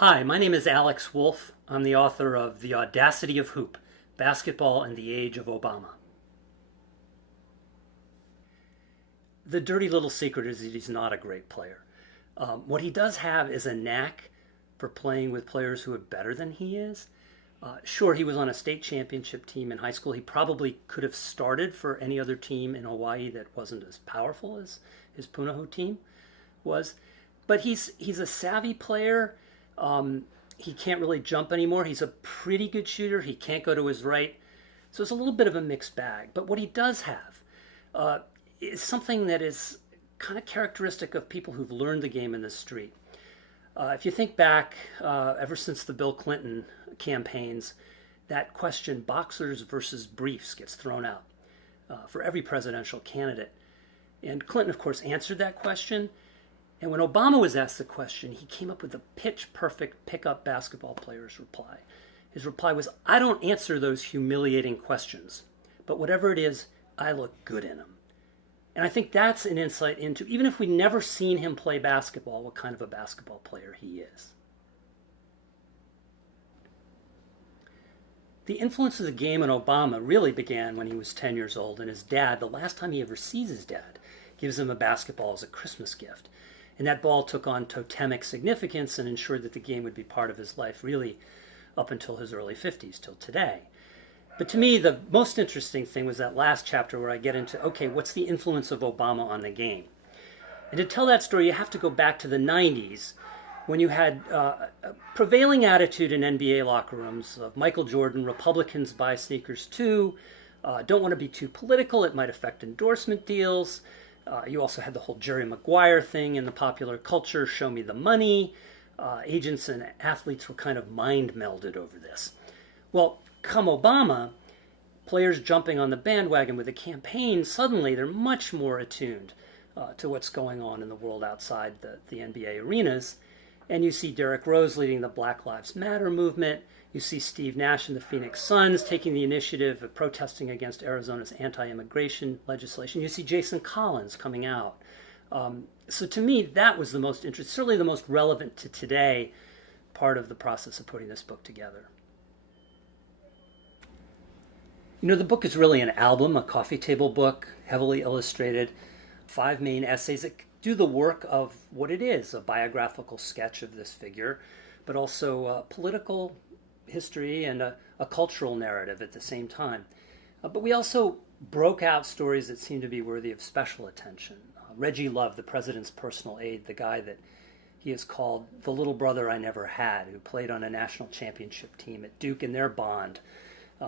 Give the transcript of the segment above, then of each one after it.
Hi, my name is Alex Wolff. I'm the author of The Audacity of Hoop, Basketball and the Age of Obama. The dirty little secret is that he's not a great player. What he does have is a knack for playing with players who are better than he is. Sure, he was on a state championship team in high school. He probably could have started for any other team in Hawaii that wasn't as powerful as his Punahou team was. But he's a savvy player. He can't really jump anymore. He's a pretty good shooter. He can't go to his right. So it's a little bit of a mixed bag. But what he does have is something that is kind of characteristic of people who've learned the game in the street. If you think back, ever since the Bill Clinton campaigns, that question, boxers versus briefs, gets thrown out for every presidential candidate. And Clinton, of course, answered that question. And when Obama was asked the question, he came up with a pitch-perfect pickup basketball player's reply. His reply was, I don't answer those humiliating questions, but whatever it is, I look good in them. And I think that's an insight into, even if we've never seen him play basketball, what kind of a basketball player he is. The influence of the game on Obama really began when he was 10 years old, and his dad, the last time he ever sees his dad, gives him a basketball as a Christmas gift. And that ball took on totemic significance and ensured that the game would be part of his life really up until his early 50s, till today. But to me, the most interesting thing was that last chapter where I get into, okay, what's the influence of Obama on the game? And to tell that story, you have to go back to the 90s when you had a prevailing attitude in NBA locker rooms of Michael Jordan, Republicans buy sneakers too, don't want to be too political, it might affect endorsement deals. You also had the whole Jerry Maguire thing in the popular culture, show me the money. Agents and athletes were kind of mind melded over this. Well, come Obama, players jumping on the bandwagon with a campaign, suddenly they're much more attuned to what's going on in the world outside the NBA arenas. And you see Derrick Rose leading the Black Lives Matter movement. You see Steve Nash and the Phoenix Suns taking the initiative of protesting against Arizona's anti-immigration legislation. You see Jason Collins coming out. So to me, that was the most interesting, certainly the most relevant to today part of the process of putting this book together. You know, the book is really an album, a coffee table book, heavily illustrated, 5 main essays that do the work of what it is, a biographical sketch of this figure, but also political history and a cultural narrative at the same time. But we also broke out stories that seem to be worthy of special attention. Reggie Love, the president's personal aide, the guy that he has called the little brother I never had, who played on a national championship team at Duke in their bond.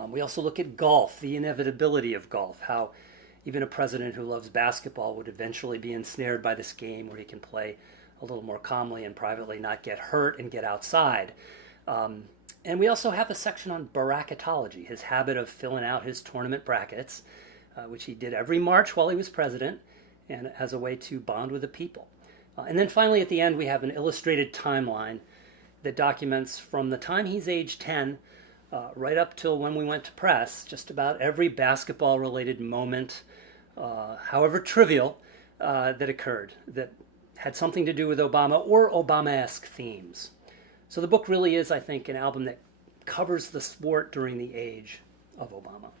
We also look at golf, the inevitability of golf, how even a president who loves basketball would eventually be ensnared by this game where he can play a little more calmly and privately, not get hurt and get outside. And we also have a section on Baracketology, his habit of filling out his tournament brackets, which he did every March while he was president, and as a way to bond with the people. And then finally at the end we have an illustrated timeline that documents from the time he's age 10 right up till when we went to press, just about every basketball-related moment, however trivial, that occurred, that had something to do with Obama or Obama-esque themes. So the book really is, I think, an album that covers the sport during the age of Obama.